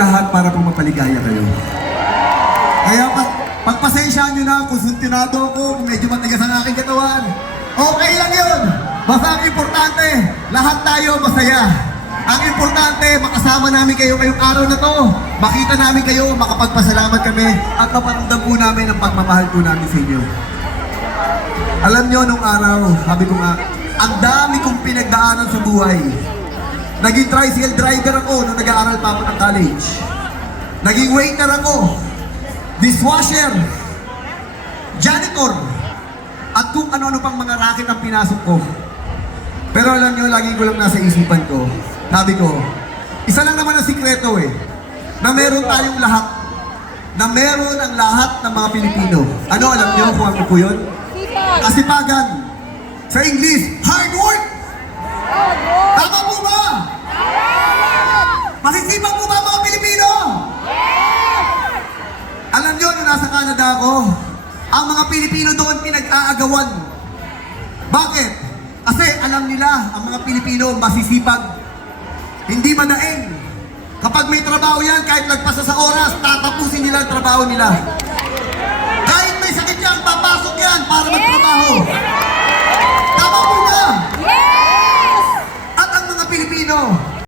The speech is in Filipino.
lahat para pong mapaligaya kayo. Kaya pagpasensyaan nyo na kung suntinado ako, kung medyo matigas ang aking katawan. Okay lang yun. Basta ang importante, lahat tayo masaya. Ang importante, makasama namin kayo ngayong araw na to. Makita namin kayo, makapagpasalamat kami, at maparamdam po namin ang pagmamahal po namin sa inyo. Alam nyo, nung araw, sabi ko nga, ang dami kong pinagdaanan sa buhay. Naging tricycle driver ako nung nag-aaral pa ako ng college. Naging waiter ako, dishwasher, janitor, at kung ano-ano pang mga racket ang pinasok ko. Pero alam nyo, lagi ko lang nasa isipan ko. Sabi ko, isa lang naman ang sikreto na meron tayong lahat. Na meron ang lahat ng mga Pilipino. Ano, alam nyo kung ano po yun? Kasipagan. Sa English, hard work! Tama po ba? Masisipag po ba mga Pilipino? Alam nyo, nung nasa Canada ako, ang mga Pilipino doon pinag-aagawan. Bakit? Kasi alam nila, ang mga Pilipino masisipag. Hindi madaing. Kapag may trabaho yan, kahit nagpasa sa oras, tatapusin nila ang trabaho nila.